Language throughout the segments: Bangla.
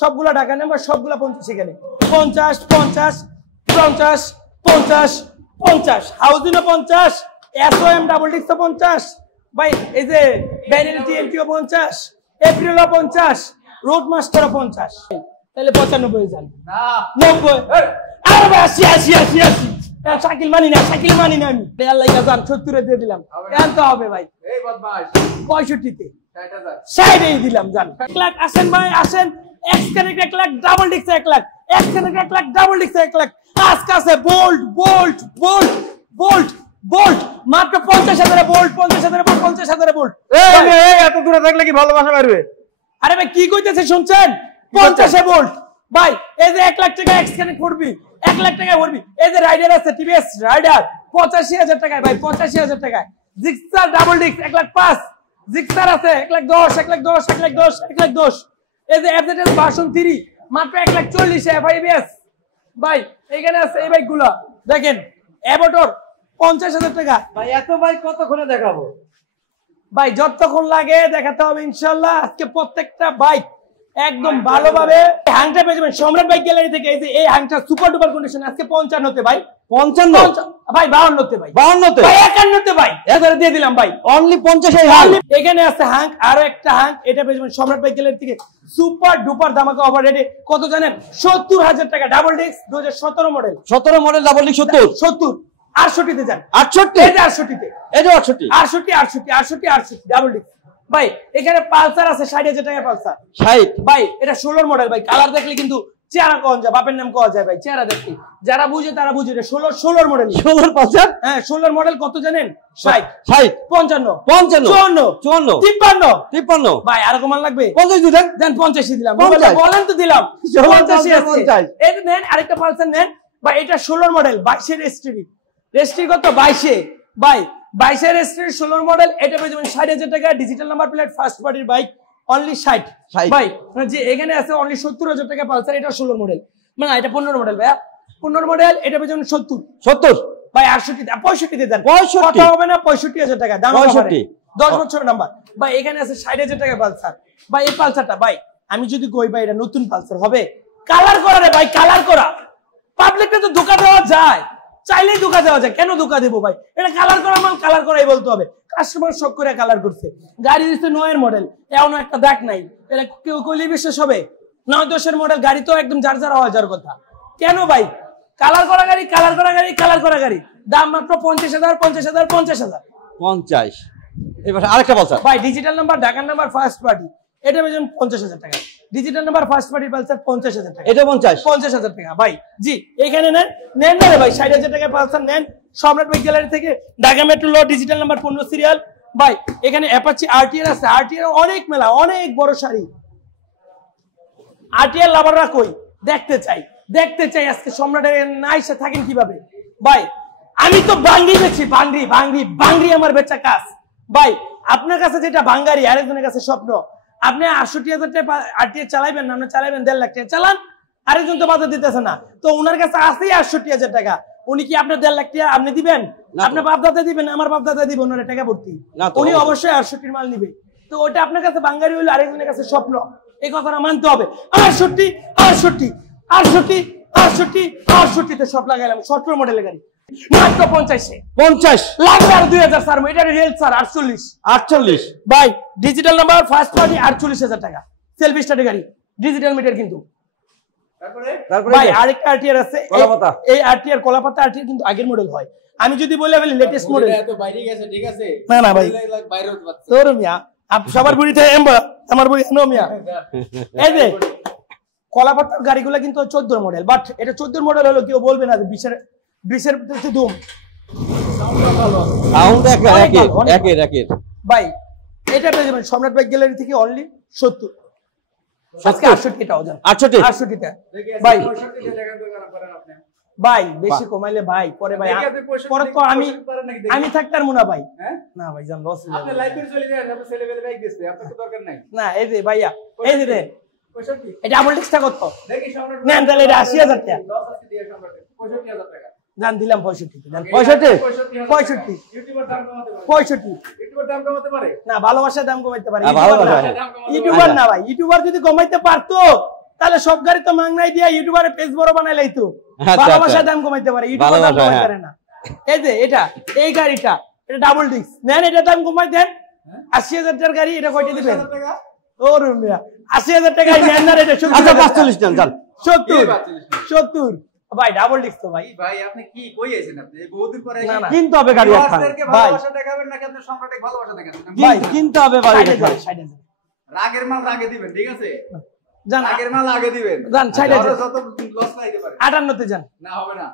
সবগুলা ঢাকা নাম্বার, সবগুলা 50 এখানে 50 50 50 50 50 হাউজিনও 50, এসওএম ডাবল ডিক্স 50 ভাই, এই যে ব্যানেল টিএনটিও 50, এপ্রিলও 50, রোড মাস্টারও 50, তাহলে 95 হয়ে যান না 90। আরে ভাই 80 80 80 শাকিল মানি না, শাকিল মানি না, আমি আল্লাহ জান 70 এ দিয়ে দিলাম, কেন তো হবে ভাই, এই বদমাশ 65 তে 60 এই দিলাম জান। 1 লাখ আসেন ভাই আসেন, এক্স কানেক্ট 1 লাখ, ডাবল ডিক্স 1 lakh, X connect 1 lakh, double ডিক্স 1 লাখ, আজকে আছে bolt bolt bolt bolt bolt মাত্র 50,000 এ বোল্ট, 50,000 এ বোল্ট, 50,000 এ বোল্ট। এই এত দূরে থাকলে কি ভালোবাসা পারবে? আরে ভাই কি কইতেছে শুনছেন, 50 এ বোল্ট ভাই, এই যে 1 লাখ টাকা এক্স কানেক্ট করবি, 1 লাখ টাকা ভরবি, এই যে রাইডার আছে টিভিএস রাইডার 85,000 টাকায় ভাই, 85,000 টাকায়, জিক্সার ডাবল ডিক্স 1 লাখ 5, জিক্সার আছে 1 লাখ 10, 1 লাখ 10, 1 লাখ 10, 1 লাখ 10, এই যে এফজেডএস ভার্সন 3 মাত্র 1 লাখ 40 এফআইবিএস ভাই, এখানে আছে এই বাইকগুলো দেখেন, অ্যাবটর 50,000 টাকা ভাই। এত বাইক কতক্ষণে দেখাবো ভাই, যতক্ষণ লাগে দেখাতে হবে ইনশাআল্লাহ। আজকে প্রত্যেকটা বাইক একদম ভালোভাবে হ্যাংটা পেয়ে যাবেন সম্রাট বাইক গ্যালারি থেকে। এই যে এই হ্যাংটা সুপার ডুপার কন্ডিশন, আজকে 55 তে ভাই, 55 ভাই, 52 তে ভাই, 52 তে ভাই, 51 তে ভাই, এবারে দিয়ে দিলাম ভাই, অনলি 50 এ হ্যাং। এখানে আছে হ্যাং, আরো একটা হ্যাং, এটা পেয়ে যাবেন সম্রাট বাইক গ্যালারি থেকে সুপার ডুপার ধামাকা অফার রেটে। কত জানেন, 70,000 টাকা ডাবল ডিক্স 2017 মডেল, 17 মডেল ডাবল ডিক্স 70 68 তে যান, 68 এই যে 68 তে, এই যে 68 68 68 68 68 ডাবল ডিক্স ভাই। এখানে পালসার আছে 60,000 টাকা পালসার 60 ভাই, এটা 16 মডেল ভাই, কালার দেখলে কিন্তু চেহারা কোন যায়, বাপের নাম কোয়া যায় ভাই, চেহারা দেখলে যারা বুঝে তারা বুঝে, এটা 16 মডেল, 16 পালসার, হ্যাঁ 16 মডেল। কত জানেন, 60 60 55 55 54 54 53 ভাই, আর কমান লাগবে 50 দিবেন, দেন 50 দিলাম, বলেন তো দিলাম 50। এই নেন আরেকটা পালসার নেন ভাই, এটা 16 মডেল 22 এর রেজিস্ট্রি, রেজিস্ট্রি কত 22 এ ভাই, 22 এর রেজিস্ট্রি 16 মডেল, এটা পেয়ে যাবেন 60,000 টাকা, ডিজিটাল নাম্বার প্লেট, ফার্স্ট পার্টির বাইক, অনলি 60 ভাই। যে এখানে আছে অনলি 70,000 টাকা পালসার, এটা 16 মডেল, মানে এটা 15 মডেল ভাই, 15 মডেল, এটা পেয়ে যাবেন 70 ভাই, 68 65 তে দেন, 65 কথা হবে না, 65,000 টাকা দাম, 65 10 বছরের নাম্বার ভাই। এখানে আছে 60,000 টাকা পালসার ভাই, এই পালসারটা ভাই আমি যদি কই ভাই এটা নতুন পালসার হবে, কালার করা রে ভাই, কালার করা, পাবলিককে তো ধোঁকা দেওয়া যায়, চাইলেই ধোঁকা দেওয়া যায়, কেন ধোঁকা দেবো ভাই, এটা কালার করা মাল, কালার করাই বলতে হবে, কাস্টমার শক করে কালার করছে, গাড়ি দিচ্ছে 9 এর মডেল, এমন একটা দাগ নাই, এটা কেউ কইলে বিশ্বাস হবে? 9-10 এর মডেল গাড়ি তো একদম যার যার হওয়ার কথা, কেন ভাই কালার করা গাড়ি, কালার করা গাড়ি, কালার করা গাড়ি, দাম মাত্র 50,000 50,000 50,000 50। এবার আরেকটা পালসার ভাই, ডিজিটাল নাম্বার, ঢাকার নাম্বার, ফার্স্ট পার্টি, এটা পেয়েছেন 50,000 টাকা, digital number, first party Pulsar 50,000 টাকা, এটা 50,000 টাকা ভাই। জি এখানে নেন, নেন না রে ভাই, 60,000 টাকা পালসার নেন সম্রাট বাইক গ্যালারি থেকে, ঢাকা মেট্রো ল, ডিজিটাল নাম্বার 15 সিরিয়াল ভাই। এখানে অ্যাপাচি আরটিআর আছে, আরটিআর অনেক মেলা, অনেক বড় সারি, আরটিআর লাভাররা কই দেখতে চাই, দেখতে চাই আজকে সম্রাটের নাইসে থাকেন কিভাবে ভাই। আমি তো বাংরি বেচি, বাংরি বাংরি বাংরি আমার বেচা কাজ ভাই। আপনার কাছে যেটা বাঙ্গারি, আরেকজনের কাছে স্বপ্ন। আপনি 68,000 টাকা আরটিআর চালাইবেন না, আপনি চালাইবেন 1.5 লাখ টাকা চালান, আরেকজন তো বাধা দিতেছে না, তো ওনার কাছে আছেই 68,000 টাকা, উনি কি আপনার 1.5 লাখ টাকা আপনি দিবেন? আপনার বাপ দাদা দিবেন, আমার বাপ দাদা দিবেন ওনার টাকা ভর্তি, উনি অবশ্যই 68 মাল নিবে, তো ওটা আপনার কাছে বাঙ্গারি হইলো, আরেকজনের কাছে স্বপ্ন, এই কথাটা মানতে হবে। 68 68 68 68 68 তে সব লাগাইলাম, 17 মডেলের গাড়ি মাত্র 50 লাগবে, আর 2000 স্যার, এটা রিয়েল স্যার 48 ভাই, ডিজিটাল নাম্বার, ফার্স্ট পার্টি, 48,000 টাকা, সেলফি স্টার্টের গাড়ি, ডিজিটাল মিটার কিন্তু। তারপরে ভাই আরেকটা আরটিআর আছে, কলাপাতা, এই আরটিআর কলাপাতা আরটিআর কিন্তু আগের মডেল হয়, আমি যদি বলি বলি লেটেস্ট মডেল, এত বাইরে গেছে, ঠিক আছে না না ভাই, বাইরে হতে পারছে তোর মিয়া, সবার বুড়িতে আমার বুড়ি নো মিয়া। এই যে কলাপাতার গাড়িগুলো কিন্তু 14 মডেল, বাট এটা 14 মডেল হলো কেউ বলবে না যে 20 এর দুম সাউন্ড একের ভাই। এটা পেয়ে যাবেন সম্রাট বাইক গ্যালারি থেকে অনলি 70, আজকে 68 টাও জান, 68 টা ভাই, ভাই বেশি কমাইলে ভাই পরে ভাই, পরে তো আমি থাকতার মুনা ভাই, না ভাই জান লস, আপনি লাইফে চলে যান, আপনি ছেলেবেলে বাইক দিতে আপনার তো দরকার নাই না। এই যে ভাইয়া, এই যে দেন 65, এটা ডাবল ডিক্সটা কত দেখি সম্রাট নেন, তাহলে এটা 80,000 টাকা, লস আছে দিয়ে সম্রাট 65,000 টাকা জান দিলাম, 65 দেন, 65 ইউটিউবার দাম কমাতে পারে, 65 ইউটিউবার দাম কমাতে পারে না, ভালোবাসার দাম কমাইতে পারে, ইউটিউবার না ভাই, ইউটিউবার যদি কমাইতে পারতো তাহলে সব গাড়ি তো মাংনাই দিয়া ইউটিউবারে পেজ বড় বানাইলাই তো ভালোবাসার দাম কমাইতে পারে, ইউটিউবার দাম কমাইতে পারে না। এই যে এটা এই গাড়িটা এটা ডাবল ডিস্ক নেন, এটা দাম কমাই দেন ৮০,০০০ টাকার গাড়ি, এটা কয়টা দিবেন? ও রুমিয়া ৮০,০০০ টাকায় নেন না, এটা ৪৫ নেন জান ৭০ ভাই ডাবল ডিস্ক তো ভাই। ভাই আপনি কি কই আছেন? আপনি বহুদিন পরে কিনতে হবে গাড়ি এখন ভাই, ভালোবাসা দেখাবেন নাকি আপনি সম্রাটকে ভালোবাসা দেখাবেন? ভাই কিনতে হবে ভাই, রাগের মাল রাগে দিবেন, ঠিক আছে? জান রাগের মাল আগে দিবেন, জান সাইডে যান, যত লস লাইতে পারে ৫৮ তে যান। না হবে না,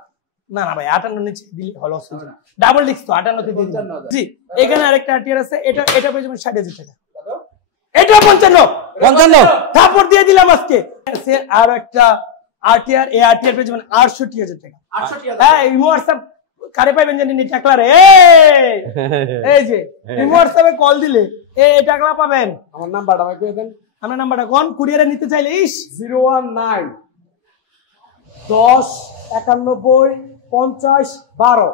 না না ভাই ৫৮ নিচে দিলে হলো অসুবিধা, ডাবল ডিস্ক তো ৫৮ তে দিন। জি এখানে আরেকটা আরটিআর আছে, এটা পেয়ে যাবেন ৬০,০০০ টাকা, এটা ৫৫ তারপর দিয়ে দিলাম আজকে। আর একটা আরটিআর, এই আরটিআর পেয়ে যাবেন ৬৮,০০০ টাকা। হ্যাঁ ইমো হোয়াটসঅ্যাপ কারে পাইবেন জানেন? টাকলা রে এই যে ইমো হোয়াটসঅ্যাপে কল দিলে এই টাকলা পাবেন। আমার নাম্বারটা ভাই কই দেন? আপনার নাম্বারটা কোন কুরিয়ারে নিতে চাইলে 019 10 91 50 12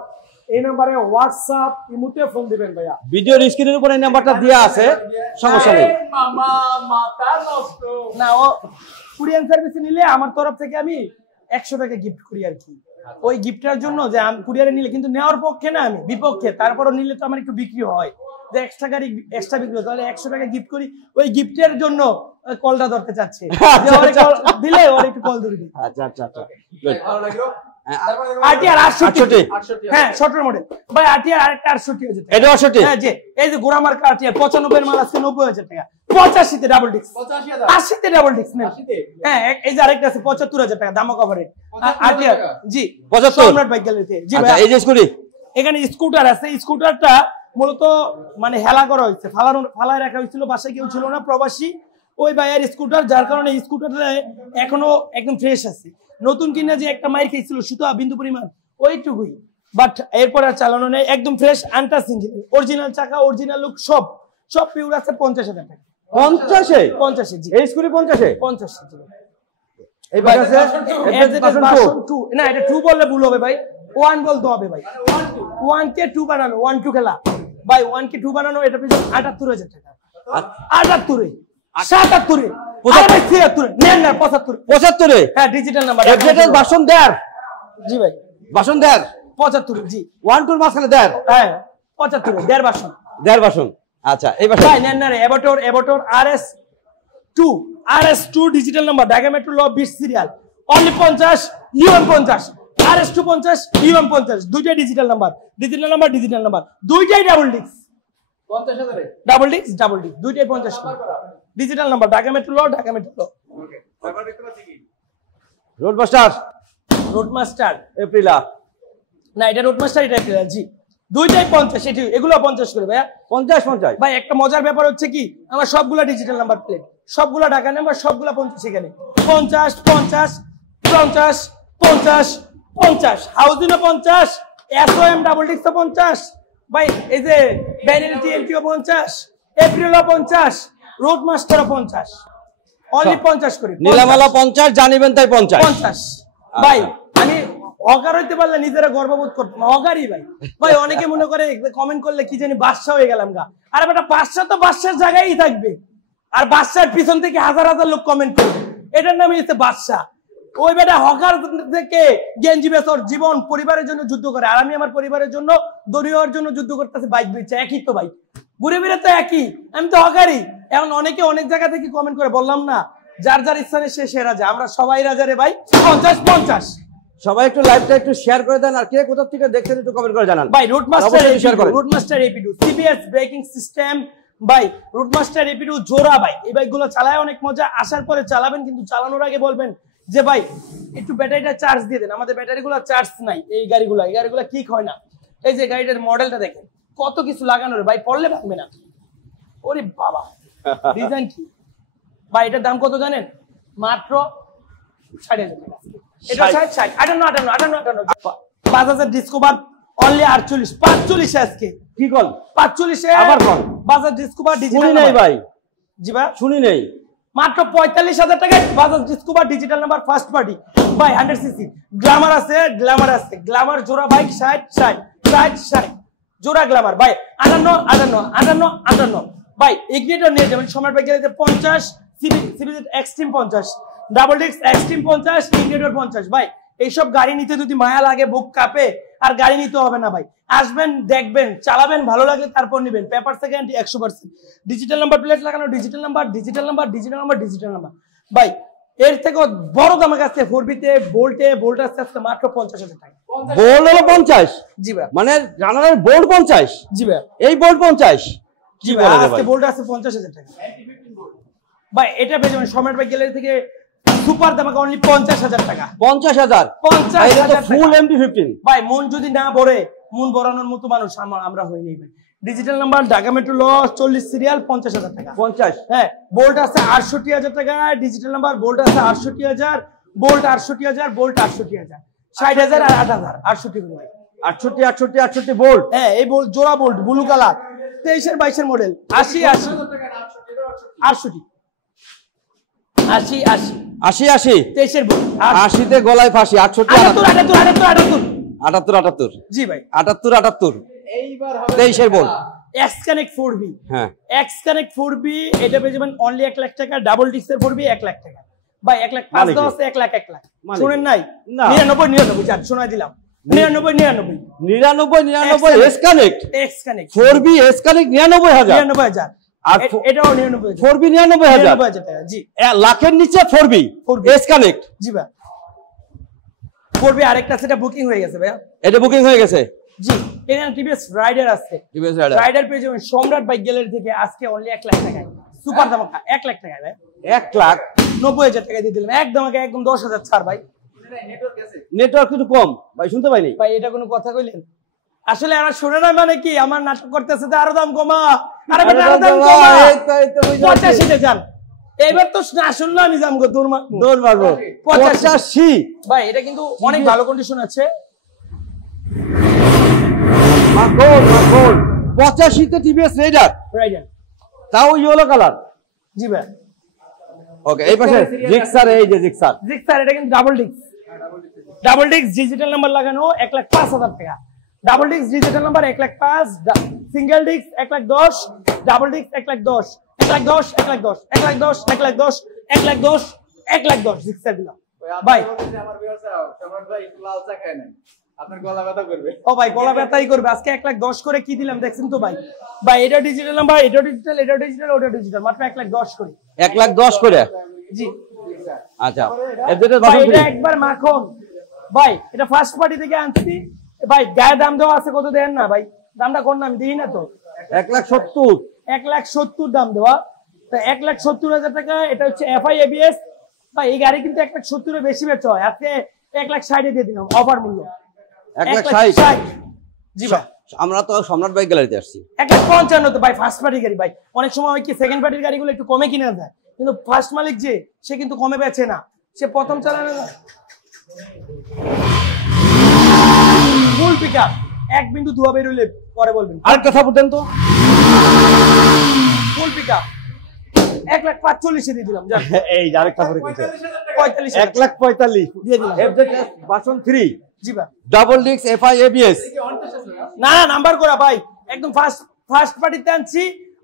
এই নম্বরে হোয়াটসঅ্যাপ ইমোতে ফোন দিবেন ভাইয়া। ভিডিওর স্ক্রিনের উপর এই নাম্বারটা দেয়া আছে, সমস্যা নেই। মামা মাথা নষ্ট না, ও কুরিয়ার সার্ভিস নিলে আমার তরফ থেকে আমি ১০০ টাকা গিফট করি আর কি, ওই গিফটের জন্য যে আমি কুরিয়ারে নিলে কিন্তু নেওয়ার পক্ষে না, আমি বিপক্ষে, তারপরও নিলে তো আমার একটু বিক্রি হয়, যে এক্সট্রা গাড়ি এক্সট্রা বিক্রি হয়, তাহলে ১০০ টাকা গিফট করি ওই গিফটের জন্য কলটা ধরতে চাচ্ছে, দিলে ওর একটু কল ধরে দিই। আচ্ছা আচ্ছা আচ্ছা ভালো লাগলো। আরটিআর ৬৮, হ্যাঁ ১৭ মডেল ভাই, আরটিআর আরেকটা ৬৮,০০০ টাকা, এটা ৬৮, হ্যাঁ যে এই যে গোড়া মার্কা আরটিআর ৯৫ এর মাল আজকে ৯০,০০০ টাকা, ৮৫ তে ডাবল ডিস্ক, ৮০ তে ডাবল ডিস্ক নেন। হ্যাঁ এই যে আরেকটা আছে ৭৫,০০০ টাকা দাম কভারে আরটিআর, জি ৭৫ সম্রাট বাইক গ্যালারিতে। জি ভাই এই যে স্কুটি, এখানে স্কুটার আছে, স্কুটারটা মূলত মানে হেলা করা হয়েছে, ফালায় রাখা হয়েছিল, বাসায় কেউ ছিল না, প্রবাসী ওই ভাইয়ের স্কুটার, যার কারণে স্কুটারটা এখনো একদম ফ্রেশ আছে, নতুন কিনা যে একটা মাইর খেয়েছিল শুধু বিন্দু পরিমাণ ওইটুকুই, বাট এরপর আর চালানো নেই, একদম ফ্রেশ আনটাচ ইঞ্জিন, অরিজিনাল চাকা, অরিজিনাল লুক, সব পিওর আছে। ৫০,০০০ টাকা। ৫০ জি এই স্কুটি ৫০ জি। এই বাইক আছে ভার্সন 2 না, এটা 2 বললে ভুল হবে ভাই, 1 বলতে হবে ভাই, 1 কে 2 বানানো, 1 2 খেলা ভাই, 1 কে 2 বানানো, এটা পেয়ে ৭৮,০০০ টাকা, ৭৮ ৭৭ ৭৩ নেন না ৭৫ হ্যাঁ ডিজিটাল নাম্বার ভার্সন দেয়ার, জি ভাই ভার্সন দেয়ার ৭৫ জি 1 2 মাঝখানে দেয়ার, হ্যাঁ ৭৫ দেড় ভার্সন, দেয়ার ভার্সন। আচ্ছা এই ভার্সন ভাই নেন না রে, এভাটোর RS2 digital number, Dhaka metro ল 20 serial, only 50 UM 50, RS2 50 UM 50, দুইটাই ডিজিটাল নাম্বার দুইটাই ডাবল ডিস্ক ৫০,০০০ ডাবল ডিস্ক দুইটাই 50 ডিজিটাল নাম্বার, ঢাকা মেট্রো ল। ওকে তারপর দেখতে পাচ্ছি কি রোডমাস্টার এপ্রিলা, না এটা রোডমাস্টার, এটা এপ্রিলা, জি দুইটাই 50, এগুলো 50 করে ভাইয়া, 50 ভাই। একটা মজার ব্যাপার হচ্ছে কি, আমার সবগুলা ডিজিটাল নাম্বার প্লেট, সবগুলা ঢাকা নাম্বার, সবগুলা 50 এখানে 50 50 50 50 50 হাউজিনও 50, SOM ডাবল ডিস্ক 50 ভাই, এই যে ব্যানিল TNT-ও 50, এপ্রিলও 50, রোডমাস্টারও 50, অনলি 50 করে, নীলামালা 50, জানিবেন তাই 50 ভাই। আমি অকার হইতে পারলে নিজেরা গর্ববোধ করতাম, অকারই ভাই অনেকে মনে করে কমেন্ট করলে কি জানি বাদশা হয়ে গেলাম গা, আরে বেটা বাদশা তো বাদশার জায়গায় থাকবে, আর বাদশার পিছন থেকে হাজার হাজার লোক কমেন্ট করবে, এটার নামই হচ্ছে বাদশা। ওই বেটা হকার থেকে গেঞ্জি বেচর জীবন পরিবারের জন্য যুদ্ধ করে, আর আমি আমার পরিবারের জন্য দড়ি হওয়ার জন্য যুদ্ধ করতেছি, বাইক বেচে একই তো ভাই, ঘুরে ফিরে তো একই, আমি তো হকারই। এখন অনেকে অনেক জায়গা থেকে কমেন্ট করে, বললাম না যার যার স্থানে সে রাজা, আমরা সবাই রাজা রে ভাই। 50 50 সবাই একটু লাইভটা একটু শেয়ার করে দেন, আর কে কোথা থেকে দেখছেন একটু কমেন্ট করে জানান ভাই। রুটমাস্টার AP2 CBS ব্রেকিং সিস্টেম ভাই, রুটমাস্টার AP2 জোড়া ভাই, এই বাইকগুলো চালায় অনেক মজা, আসার পরে চালাবেন, কিন্তু চালানোর আগে বলবেন যে ভাই একটু ব্যাটারিটা চার্জ দিয়ে দেন, আমাদের ব্যাটারিগুলো চার্জ নাই, এই গাড়িগুলো কিক হয় না। এই যে গাড়িটার মডেলটা দেখেন, কত কিছু লাগানো রে ভাই, পড়লে ভাঙবে না, ওরে বাবা ডিজাইন কি ভাই। এটার দাম কত জানেন? মাত্র ৬০,০০০ টাকা। এটা ৬০ 58 বাজাজের ডিসকভার অনলি 48 45 আজকে, কি কল 45 এ আবার কল বাজাজ ডিসকভার ডিজিটাল নেই ভাই, জি ভাই শুনি নেই, মাত্র ৪৫,০০০ টাকায় Bajaj discover digital number first party ভাই, 100 সিসি গ্ল্যামার আছে, গ্ল্যামার জোড়া বাইক ৬০ জোড়া গ্ল্যামার ভাই, 58 ভাই। ইগনিটর নিয়ে যাবেন সম্রাট বাইক গ্যালারিতে 50, CBZ Xtreme 50, double disc Xtreme 50 indicator 50 ভাই এইসব গাড়ি নিতে যদি মায়া লাগে বুক কাঁপে আর গাড়ি নিতে হবে না ভাই আসবেন দেখবেন চালাবেন ভালো লাগলে তারপর নেবেন paper second 100% digital number plate লাগানো ডিজিটাল নাম্বার ভাই এর থেকে বড় দাম আছে 4B তে বোল্ট আছে আজকে মাত্র 50,000 টাকা বোল্ট হলো 50 জি ভাই মানে জানালার বোল্ট 50 জি ভাই এই বোল্ট 50 জি ভাই আজকে বোল্ট আছে 50,000 টাকা ভাই এটা পেয়ে যাবেন সম্রাট ভাই গ্যালারি থেকে সুপার দাম অনলি 50,000 টাকা 50,000 এটা তো ফুল MT-15 ভাই মন যদি না ভরে মন ভরানোর মতো মানুষ আমরা হই নাই ভাই ডিজিটাল নাম্বার ঢাকা মেট্রো ল 40 সিরিয়াল 50,000 টাকা 50 হ্যাঁ বোল্ট আছে 68,000 টাকা ডিজিটাল নাম্বার বোল্ট আছে 68,000 বোল্ট 68,000 বোল্ট 68,000 60,000 আর 8,000 68 ভাই 68 বোল্ট হ্যাঁ এই বোল্ট জোড়া বোল্ট ব্লু কালার 23 এর 22 এর মডেল 80 23 এর 80 তে গলায় ফাঁসি 78 জি ভাই 78 এইবার হবে 23 এর বোল্ট X Connect 4B হ্যাঁ X Connect 4B এটা পেয়ে যাবেন অনলি 1 লাখ টাকা ডাবল ডিস্কের 4B 1 লাখ টাকা ভাই 1 লাখ 5 দাও আছে 1 লাখ শুনেন নাই 99 জান শোনাই দিলাম 99 S Connect X Connect 4B S Connect 99,000 আর এটাও 99 4B 99,000 টাকা জি লাখের নিচে 4B S Connect জি ভাই 4B আরেকটা সেটা বুকিং হয়ে গেছে ভাই এটা বুকিং হয়ে গেছে জি এখানে টিভিএস রাইডার আছে রাইডার পেয়ে যাবেন সম্রাট বাইক গ্যালারি থেকে আজকে অনলি 1 লাখ টাকায় সুপার ধামাকা 1 লাখ টাকায় ভাই 1,90,000 টাকা দিয়ে দিলাম একদম 10,000 ছাড় ভাই নেটওয়ার্ক একটু কম ভাই শুনতে পাইনি ভাই এটা কোনো কথা কইলেন আসলে আমার শুনে না মানে কি আমার নাটক করতেছে তো আরো দাম কমা আরে বেটা আরো দাম কমা এই তো 85 তে যান এবার তো না শুনলো আমি যাম গো দৌড় মারবো 85 ভাই এটা কিন্তু অনেক ভালো কন্ডিশন আছে মাগোল 85 তে টিভিএস রাইডার তাও ইয়েলো কালার জি ভাই ওকে এই পাশে জিক্সার এই যে জিক্সার এটা কিন্তু ডাবল ডিস্ক ডিজিটাল নাম্বার লাগানো 1,05,000 টাকা double disc digital number 1,05,000 single disc 1,10,000 double disc 1,10,000 Gixxer দিলাম ভাই আমার ভিউয়ার্স সম্রাট ভাই লাল চা খায় না আপনার গলা ব্যথা করবে ও ভাই গলা ব্যথাই করবে আজকে 1,10,000 করে কি দিলাম দেখছেন তো ভাই এটা ডিজিটাল নাম্বার এটা ডিজিটাল ওটা ডিজিটাল মাত্র 1,10,000 করে 1,10,000 করে জি আচ্ছা এটা একবার মাখন ভাই এটা ফার্স্ট পার্টি থেকে আনছি ভাই গায়ে দাম দেওয়া আছে কত দেন না ভাই দামটা কোন নাম দিই না তো 1,70,000 দাম দেওয়া তো 1,70,000 টাকা এটা হচ্ছে FI ABS ভাই এই গাড়ি কিন্তু 1,70,000 এর বেশি বেচা হয় আজকে 1,60,000 দিয়ে দিলাম অফার মূল্য 1,60,000 জি ভাই আমরা তো সম্রাট বাইক গ্যালারিতে আসছি 1,55,000 তো ভাই ফার্স্ট পার্টি গাড়ি ভাই অনেক সময় হয় কি সেকেন্ড পার্টির গাড়িগুলো একটু কমে কিনা যায় কিন্তু ফার্স্ট মালিক যে সে কিন্তু কমে বেচে না সে প্রথম চালানো ফুল পিকআপ এক বিন্দু ধোয়া বের হইলে পরে বলবেন আর কথা বলতেন তো ফুল পিকআপ 1,45,000 দিয়ে দিলাম জান এই আরেকটা পরে কইছে 45,000 1,45,000 দিয়ে দিলাম FZ ভার্সন 3 জি ভাই ডাবল ডিস্ক FI ABS না নাম্বার করা ভাই একদম ফার্স্ট পার্টিতে আনছি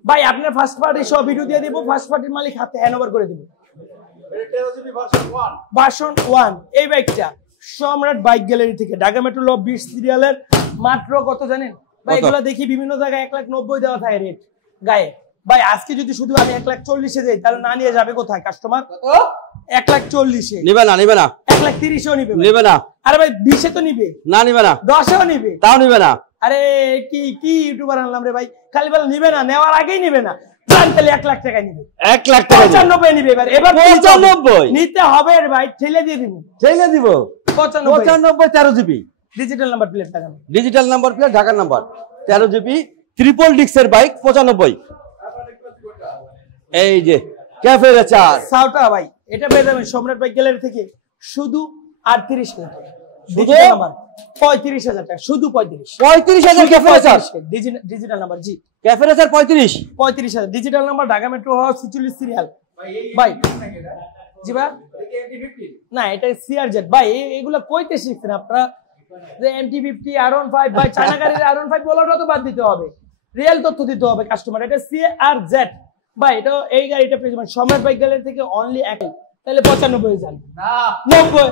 ভাই আপনার ফার্স্ট পার্টি সব ভিডিও দিয়ে দিব ফার্স্ট পার্টির মালিক হাতে হ্যান্ডওভার করে দিব ভার্সন 1 এই বাইকটা সম্রাট বাইক গ্যালারি থেকে ঢাকা মেট্রো ল 20 সিরিয়ালের মাত্র কত জানেন ভাই এগুলা দেখি বিভিন্ন জায়গায় 1,90,000 দেওয়া থাকে রেট গায়ে ভাই আজকে যদি শুধু আমি 1,40,000 দেই তাহলে না নিয়ে যাবে কোথায় কাস্টমার 1,40,000 নিবে না 1,30,000 নিবে না আরে ভাই 20 তো নিবে না 10 নিবে তাও নিবে না আরে কি ইউটিউবার আনলাম রে ভাই খালি বল নিবে না নেওয়ার আগেই নিবে না জান তাহলে 1,00,000 টাকা নিবে 1,00,000 টাকা 95 নিবে এবার 95 নিতে হবে রে ভাই ঠেলে দিয়ে দিব 95 13 জিবি ডিজিটাল নাম্বার প্লেট লাগানো ডিজিটাল নাম্বার প্লেট ঢাকার নাম্বার 13 জিবি ট্রিপল ডিস্কের বাইক 95 এই যে ক্যাফে রেচার সাউটা ভাই এটা পেয়ে যাবেন সম্রাট বাইক গ্যালারি থেকে শুধু 38,000 টাকা ডিজিটাল নাম্বার 35,000 টাকা শুধু 35,000 ক্যাফে রেচার ডিজিটাল নাম্বার জি cafe racer 35,000 digital number Dhaka metro হাউস 46 সিরিয়াল ভাই জি ভাই না এটা CRZ ভাই এগুলা কইতে শিখছেন আপনারা যে MT-50 R15 ভাই চায়না গাড়ির R15 বলাটা তো বাদ দিতে হবে রিয়েল তথ্য দিতে হবে কাস্টমার এটা CRZ ভাই এটা এই গাড়িটা পেয়ে যাবেন সম্রাট বাইক গ্যালারি থেকে অনলি তাহলে 95 যান না 90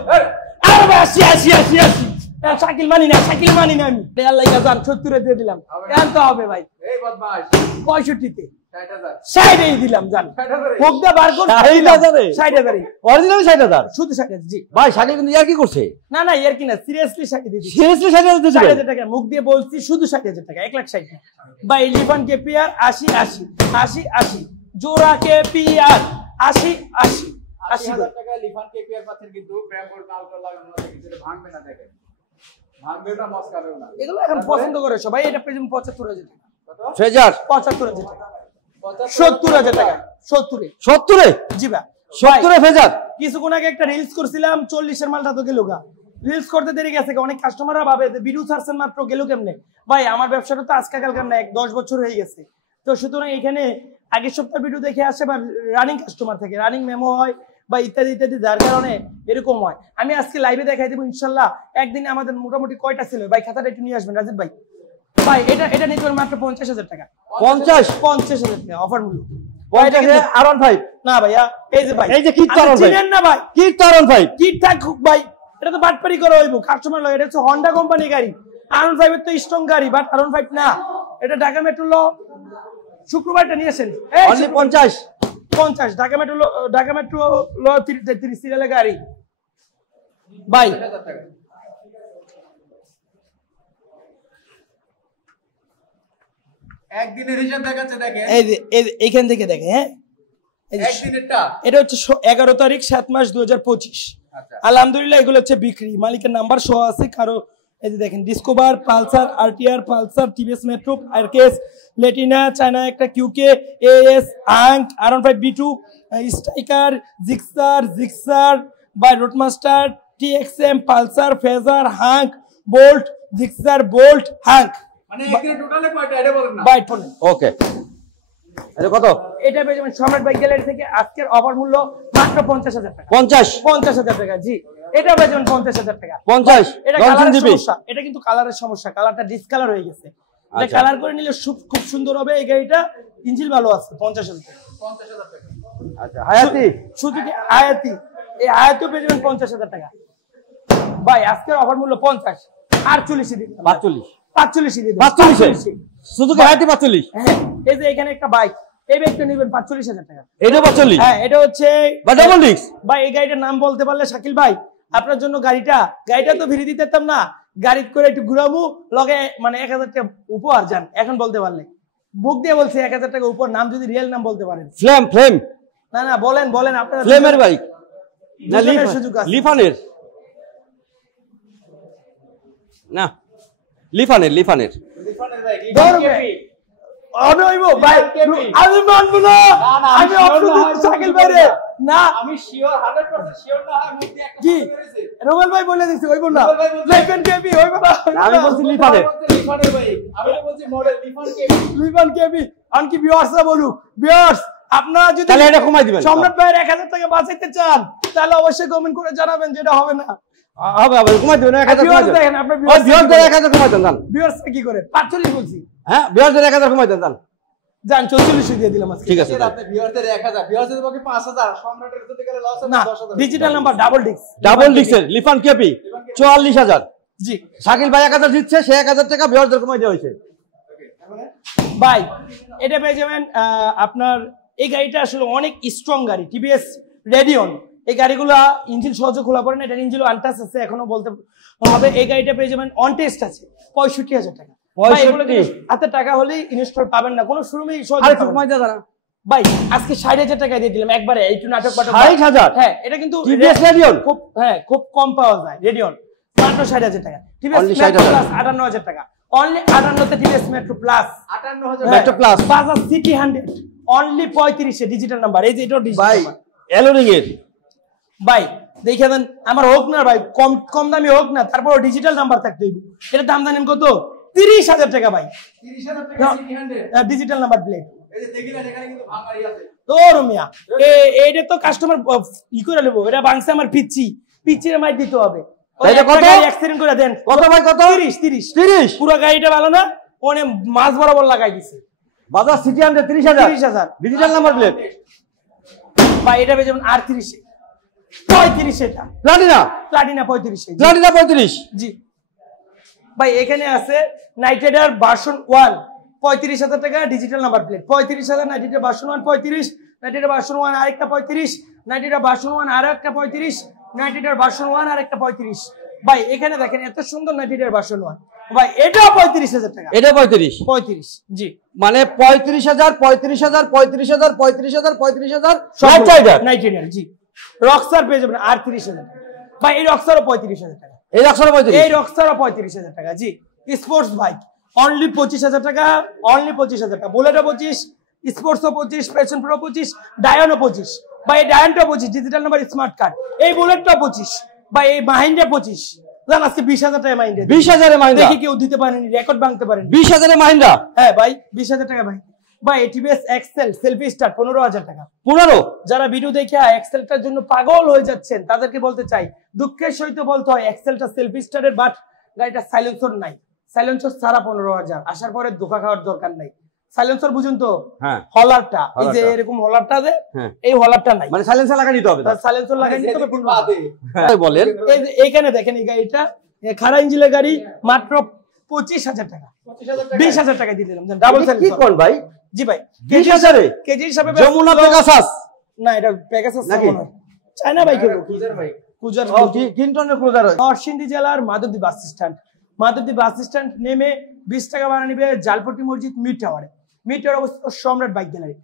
আরে ভাই 80 শাকিল মানি না আমি আল্লাহ জান 70 দিয়ে দিলাম কেন তো হবে ভাই এই বদমাশ 65 তে 60000 60 এই দিলাম জান 60000 মুগদা বার করে 60,000 অরিজিনাল 60,000 শুধু 60 জি ভাই শাকিল কিন্তু ইয়ার কি করছে না এর কি না সিরিয়াসলি 60 দিয়ে দিচ্ছি সিরিয়াসলি 60,000 দিতে 60,000 টাকা মুখ দিয়ে বলছি শুধু 60,000 টাকা 1,60,000 ভাই লিফান কে পিয়ার 80 জোড়া কে পিয়ার 80 টাকা লিফান কে পেয়ার পাচ্ছেন কিন্তু ব্র্যাম্বোর কালকো লাগানো আছে কিন্তু ভাঙবে না দেখেন ভাঙবে না মস্কাবেও না এগুলো এখন পছন্দ করে সবাই এটা প্রেজেন্ট 75,000 টাকা কত ফেজার 75,000 টাকা 70,000 টাকা 70 জি ভাই 70 ফেজার কিছুক্ষণ আগে একটা রিলস করছিলাম 40 এর মালটা তো গেল গা রিলস করতে দেরি গেছে অনেক কাস্টমাররা ভাবে যে ভিডিও ছাড়ছেন মাত্র গেল কেমনে ভাই আমার ব্যবসাটা তো আজকে কালকার না 10 বছর হয়ে গেছে তো সুতরাং এখানে আগের সপ্তাহ ভিডিও দেখে আসে বা রানিং কাস্টমার থেকে রানিং মেমো হয় বা ইত্যাদি যার কারণে এরকম হয় আমি আজকে লাইভে দেখাই দেবো ইনশাল্লাহ একদিনে আমাদের মোটামুটি কয়টা ছিল ভাই খাতাটা একটু নিয়ে আসবেন রাজীব ভাই এটা নিতে পারেন মাত্র 50,000 টাকা 50,000 টাকা অফার মূল্য R15 না ভাইয়া এই যে ভাই এই যে কিট R15 চিনেন না ভাই কিট R15 কিট থাকুক ভাই এটা তো বাটপারি করা হইব কাস্টমার লাগে এটা হচ্ছে হন্ডা কোম্পানি গাড়ি R15 এর তো স্ট্রং গাড়ি বাট R15 না এটা ঢাকা মেট্রো ল শুক্রবারটা নিয়ে আসেন অনলি 50 ঢাকা মেট্রো ল 30 সিরিয়ালের গাড়ি ভাই একদিনের হিসাব দেখাচ্ছে দেখেন এই যে এইখান থেকে দেখে হ্যাঁ একদিনেরটা এটা হচ্ছে 11 তারিখ 7 মাস 2025 আচ্ছা আলহামদুলিল্লাহ এগুলো হচ্ছে বিক্রি মালিকের নাম্বার সহ আছে কারো এই যে দেখেন Discover Pulsar RTR Pulsar TVS Metro আরকেস লেটিনা চায়না একটা কিউকে এএস আঙ্ক R15 B2 স্ট্রাইকার জিক্সার বাই রোডমাস্টার টিএক্সএম পালসার ফেজার হাঙ্ক বোল্ট জিক্সার বোল্ট হাঙ্ক মানে একদিনে টোটালে কয়টা এটা বলেন না বাই ফোনে ওকে এটা কত এটা পেয়ে যাবেন সম্রাট বাইক গ্যালারি থেকে আজকের অফার মূল্য মাত্র 50,000 টাকা 50,000 টাকা জি এটা পেয়ে যাবেন 50,000 টাকা 50 এটা কালারের সমস্যা এটা কিন্তু কালারের সমস্যা কালারটা ডিসকালার হয়ে গেছে এটা কালার করে নিলে খুব সুন্দর হবে এই গাড়িটা ইঞ্জিন ভালো আছে 50,000 টাকা 50,000 টাকা আচ্ছা হায়াতি সুজুকি আয়াতি এই আয়াতিও পেয়ে যাবেন 50,000 টাকা ভাই আজকের অফার মূল্য 50 48 দিন 45 দিন 45 সুজুকি হায়াতি 45 হ্যাঁ এই যে এখানে একটা বাইক এই বাইকটা নেবেন 45,000 টাকা এটা 45 হ্যাঁ এটা হচ্ছে বা ডাবল ডিস্ক ভাই এই গাড়িটার নাম বলতে পারলে শাকিল ভাই আপনার জন্য গাড়িটা তো ফ্রি দিতেতাম না গাড়ি করে একটু ঘুরামু লগে মানে 1000 টাকা উপহার যান এখন বলতে পারলে বুক দিয়ে বলছি 1000 টাকা উপহার নাম যদি রিয়েল নাম বলতে পারেন ফ্লেম না বলেন আপনারা ফ্লেমের বাইক না সুযোগ আছে লিফানের না লিফানের রিফান্ডের ভাই অনইবো ভাই আমি মানবো না আমি অপশন শাকিল ভাই রে না আমি শিওর 100% শিওর না হয় মুক্তি একটা কি করেছে রোবেল ভাই বলে দিছি হইবো না রোবেল ভাই বলছে- লেভেন কেবি হইবো না আমি বলছি লিফানের রিফান্ডের ভাই আমি তো বলছি মডেল রিফান্ড কে লিভান কেবি আনকি ভিউয়ার্সরা বলুক ভিউয়ার্স আপনারা যদি তাহলে এটা কমাই দিবেন সম্রাট ভাইয়ের 1000 টাকা বাঁচাইতে চান তাহলে অবশ্যই কমেন্ট করে জানাবেন যেটা হবে না হবে কমাই দিবেন 1000 কমাই ভিউয়ার্স দেন দেখেন আপনার ওই ভিউয়ারদের 1000 কমাই দেন জান ভিউয়ার্স কি করে 45 বলছি হ্যাঁ ভিউয়ারদের 1000 কমাই দেন জান জান 44 দিয়ে দিলাম আজকে ঠিক আছে আপনি ভিউয়ারদের 1000 ভিউয়ারদের পক্ষে 5000 সম্রাটের দিতে গেলে লস হবে না 10000 ডিজিটাল নাম্বার ডাবল ডিক্সের লিফান কেপি 44000 জি শাকিল ভাই 1000 দিচ্ছে সে 1000 টাকা ভিউয়ারদের কমাই দেওয়া হয়েছে ভাই এটা পেয়ে যাবেন আপনার এই গাড়িটা আসলে অনেক স্ট্রং গাড়ি টিভিএস রেডিয়ন এই গাড়িগুলা ইঞ্জিন সহজে খোলা পড়ে না এটা ইঞ্জিনও আনটাচ আছে এখনো বলতে হবে এই গাড়িটা পেয়ে যাবেন অন টেস্ট আছে 65,000 টাকা 65 হাতে টাকা হলেই ইনস্টল পাবেন না কোনো শোরুমেই সহজে আরে পাবেন না। কমাই দেন জানা ভাই আজকে 60,000 টাকা দিয়ে দিলাম একবারে একটু নাটক পাটক 60,000 হ্যাঁ এটা কিন্তু টিভিএস রেডিয়ন খুব কম পাওয়া যায় রেডিয়ন মাত্র 60,000 টাকা টিভিএস Only মেট্রো 60,000 প্লাস 58,000 টাকা অনলি 58 তে TVS metro plus 58000 metro plus Bajaj city 100 only 35 এ ডিজিটাল নাম্বার এই যে এটাও ডিজিটাল ভাই নাম্বার এলোরিং এর ভাই দেখে দেন আমার হোক না ভাই কম দামি হোক না তারপর ডিজিটাল নাম্বার থাকতে হইব এটা দাম জানেন কত 30,000 টাকা ভাই 30000 টাকা সিটি 100 ডিজিটাল নাম্বার প্লেট এই যে দেখিলেন এখানে কিন্তু ভাঙারি আছে তোর মিয়া এইটা তো কাস্টমার ই করে নেবো এটা বাংসে আমার পিচ্চির মাইর দিতে হবে তাইলে কত অ্যাক্সিডেন্ট করে দেন কত ভাই কত 30 পুরো গাড়িটা ভালো না ওনে মাছ বরাবর লাগাই দিছে Bajaj city 100 30,000 30,000 digital number plate ভাই এটা পেয়ে যাবেন 38 35 এটা প্লাটিনা প্লাটিনা 35 প্লাটিনা 35 জি ভাই এখানে আছে নাইট রাইডার ভার্সন 1 35,000 টাকা digital number plate 35,000 night rider version 1 35 night rider version 1 আরেকটা 35 নাইট রাইডার ভার্সন 1 আরেকটা 35 নাইট রাইডার ভার্সন 1 আরেকটা 35 ভাই এখানে দেখেন এত সুন্দর নাইট রাইডার ভার্সন 1 ভাই এটাও 35,000 টাকা এটা 35 35 জি মানে 35,000 35,000 35,000 35,000 35,000 সব নাইট রাইডার নাইট রাইডার জি রক্সার পেয়ে যাবেন আর 30,000 ভাই এই রক্সারও 35,000 টাকা এই 135 এই রক্সারও 35,000 টাকা জি স্পোর্টস বাইক অনলি 25,000 টাকা অনলি 25,000 টাকা বুলেটও 25 স্পোর্টসও 25 প্যাশন প্রো 25 ডায়নও 25 ভাই এই ডায়নটা 25 ডিজিটাল নাম্বার স্মার্ট কার্ড এই বুলেটটা 25 ভাই এই মাহিন্দ্রা 25 জান আজকে 20,000 টাকা মাহিন্দ্রা 20,000 এ মাহিন্দ্রা দেখি কেউ দিতে পারেনি রেকর্ড ভাঙতে পারেনি 20,000 এ মাহিন্দ্রা হ্যাঁ ভাই 20,000 টাকা ভাই ভাই টিভিএস এক্সেল সেলফি স্টার 15,000 টাকা 15 যারা ভিডিও দেখে এক্সেলটার জন্য পাগল হয়ে যাচ্ছেন তাদেরকে বলতে চাই দুঃখের সহিত বলতে হয় এক্সেলটা সেলফি স্টারের বাট গাড়িটা সাইলেন্সর নাই সাইলেন্সর ছাড়া 15,000 আসার পরে ধোকা খাওয়ার দরকার নাই সাইলেন্সর বুঝুন তো হ্যাঁ হলারটা এই যে হলারটা। এরকম হলারটা দে হ্যাঁ। এই হলারটা নাই মানে সাইলেন্সার লাগা দিতে হবে তার সাইলেন্সর লাগাই দিতে হবে হ্যাঁ বলেন এই যে এইখানে দেখেন এই গাড়িটা খাড়া ইঞ্জিনের গাড়ি মাত্র 25,000 টাকা 20,000 টাকা দিয়ে দিলাম ডাবল কি সাইলেন্সর কোন ভাই জি ভাই 20,000 এ কেজি হিসাবে যমুনা পেগাসাস না এটা পেগাসাস নাকি? না চায়না বাইক হলো কুজার ও কিনটনের ক্রুজার নরসিংদী জেলার Madhabdi bus stand Madhabdi bus stand নেমে 20 টাকা ভাড়া নিবে জালপট্টি মসজিদ মিড টাওয়ারে মিড টাওয়ার অবস্থিত সম্রাট বাইক গ্যালারি